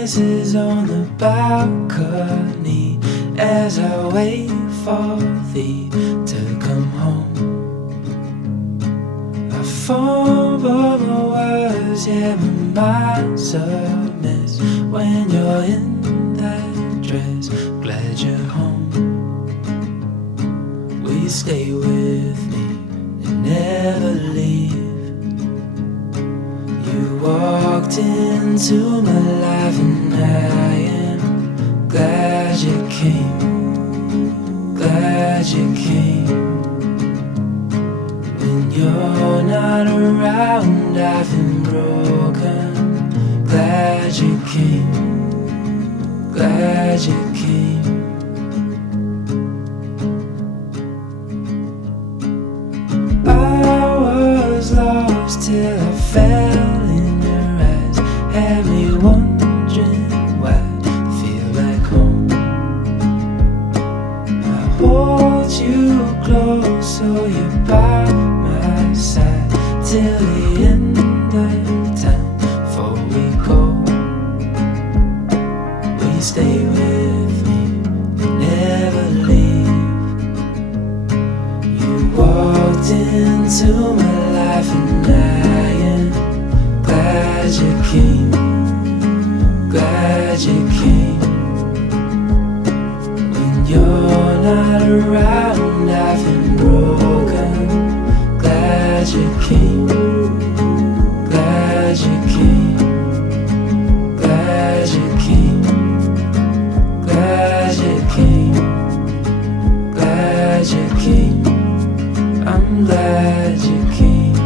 kisses on the balcony as I wait for thee to come home. I fumble my words, yeah, my mind's a mess when you're in that dress. Glad you're home. Will you stay with me and never leave? You walked into my life and I am glad you came, glad you came. When you're not around I've been broken, glad you came, glad you came. I was lost till I fell in your eyes, had me wondering why I feel like home. I hold you close so you're by my side till the end of time before we go. Will you stay with me and never leave? You walked into my life and I am glad you came, glad you came. When you're not around I've been broken, glad you came, glad you came, glad you came, glad you came, glad you came. I'm glad you came.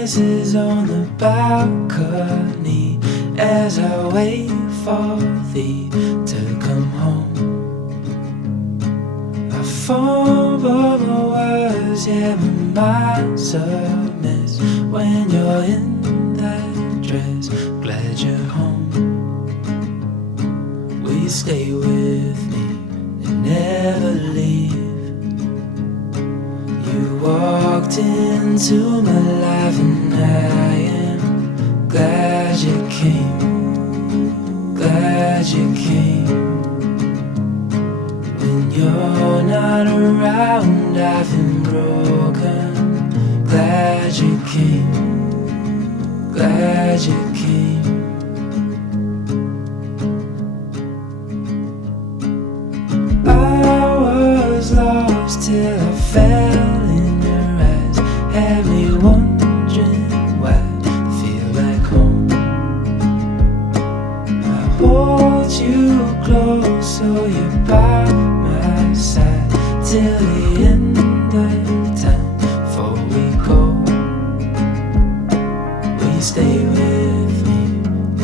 faces on the balcony as I wait for thee to come home. I fumble my words, yeah, my mind's a mess when you're in that dress. Glad you're home. Will you stay with me and never leave? You walked into my life and I am glad you came. Glad you came. When you're not around, I've been broken. Glad you came. Glad you came. I was lost till I fell in your eyes. Had me wondering why I feel like home. I hold you close so you're by my side till the end of time before we go. Will you stay with me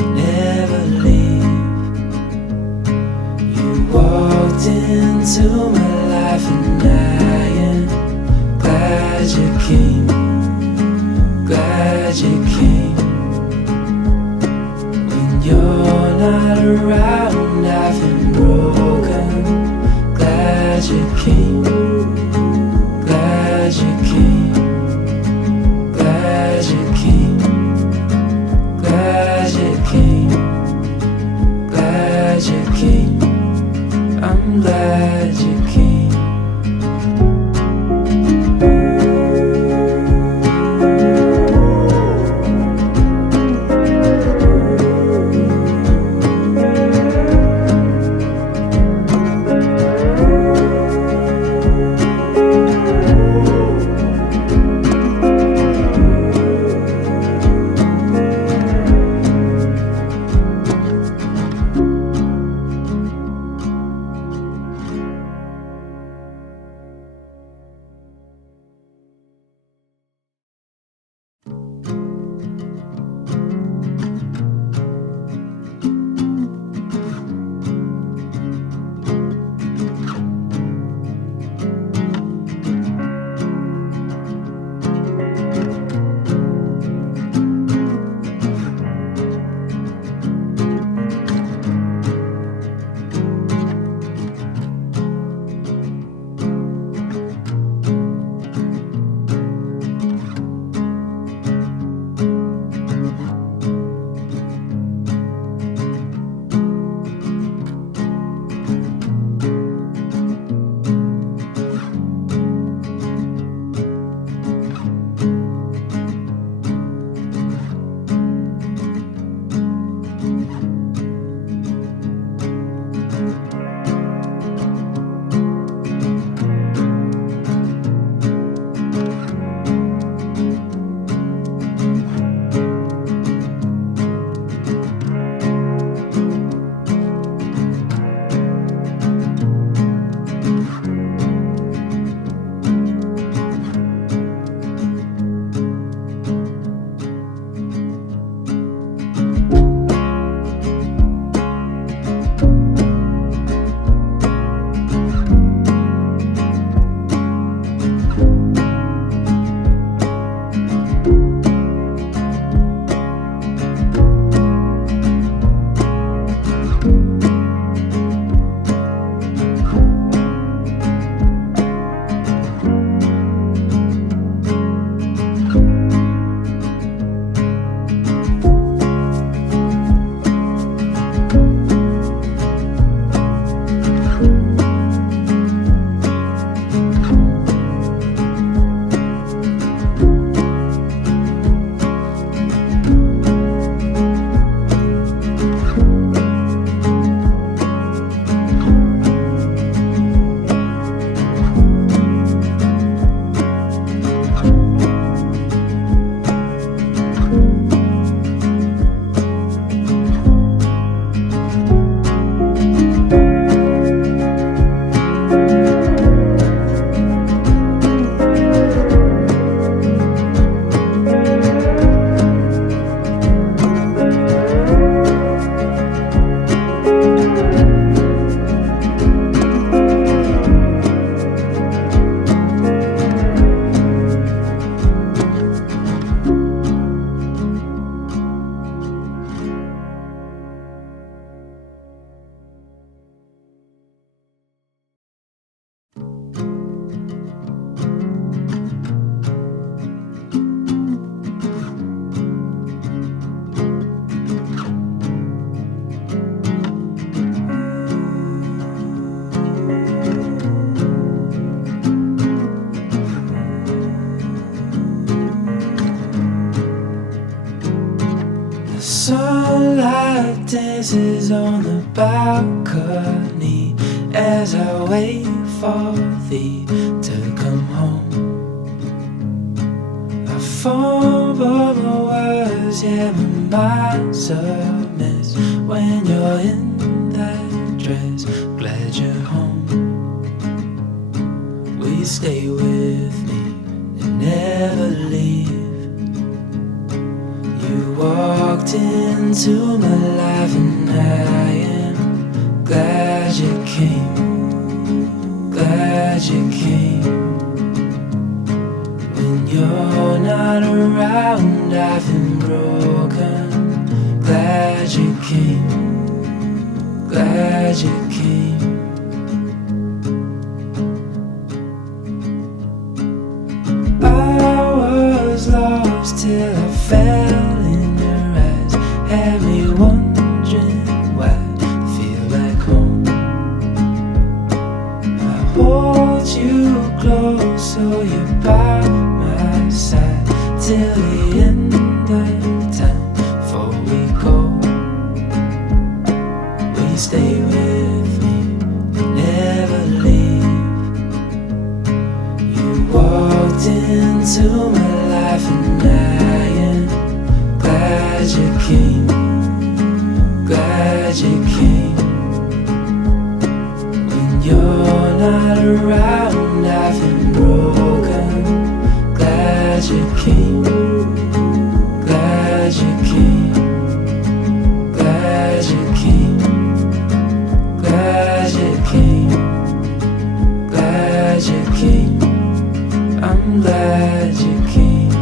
and never leave? You walked into my life and I am glad you came. Glad you came. When you're not around, I've been broken. Glad you came. Glad you came. Glad you came. Glad you came. Glad you came. I'm glad you came. kisses on the balcony as I wait for thee to come home. I fumble my words, yeah, my mind's a mess when you're in that dress. Glad you're home. Will you stay with me and never leave? You walked into my life and I am glad you came, glad you came. When you're not around I've been broken, glad you came, glad you came. I was lost till I fell in your eyes, had me wondering why I feel like home. I hold you close so you're by my side till the end of time before we go. Will you stay with me, never leave? You walked into my life and I am glad you came, glad you came. When you're not around I've been broken, glad you came, glad you came, glad you came, glad you came, glad you came. I'm glad you came.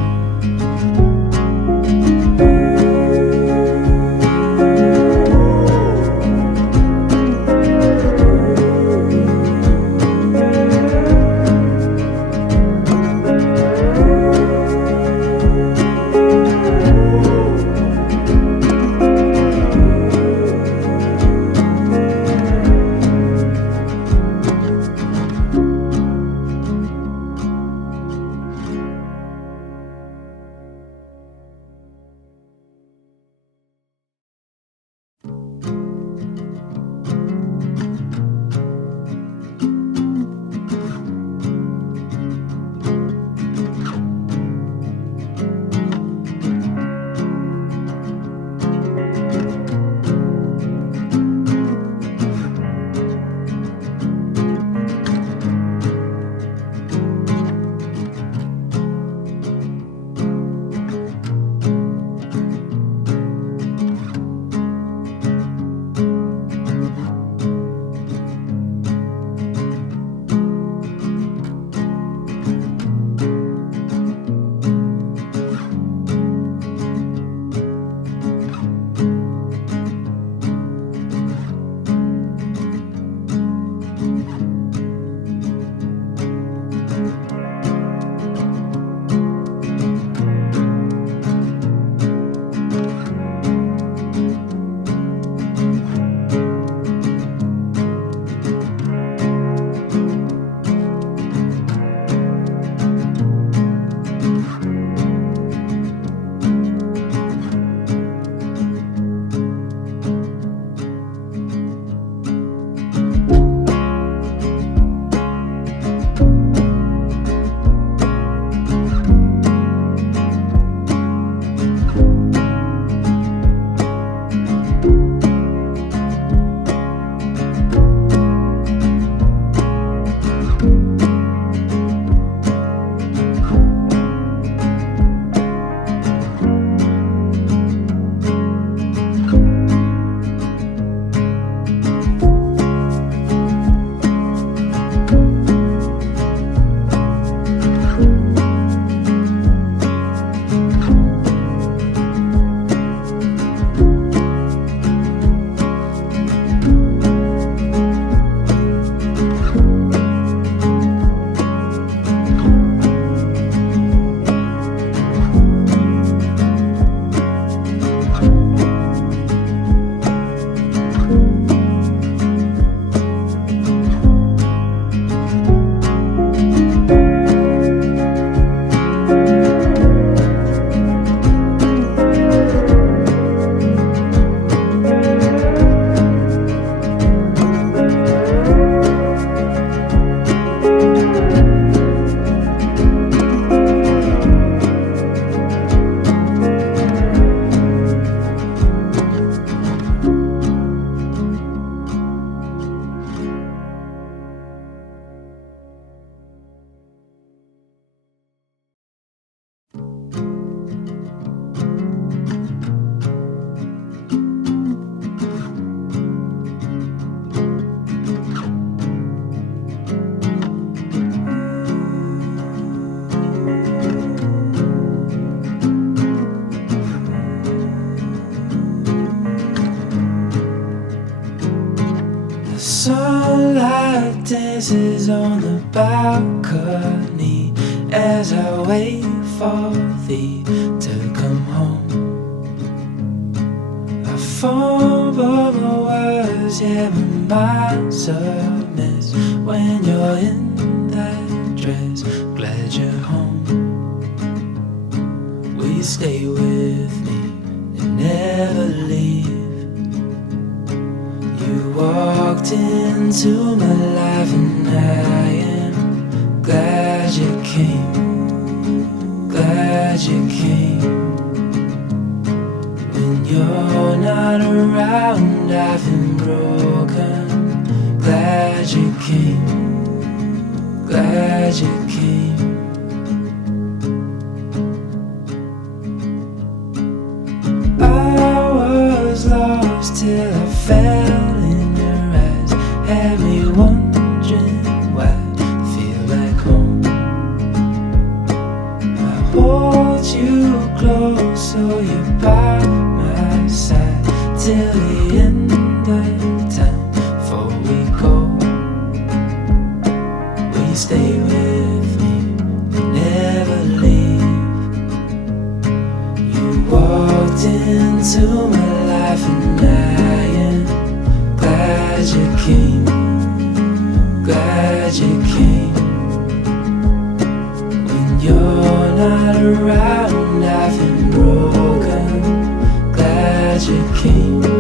dances on the balcony as I wait for thee to come home. I fumble my words, yeah, my mind's a mess when you're in that dress. Glad you're home. Will you stay with me and never leave? You walked into my life and I am glad you came, glad you came. When you're not around I've been broken, glad you came, glad you came. I was lost till I fell in your eyes, had me wondering why I feel like home. I hold you close so you're by my side till the end of time before we go. Will you stay with me, never leave? You walked into my life and I am glad you came, glad you came. When you're not around I've been broken, glad you came.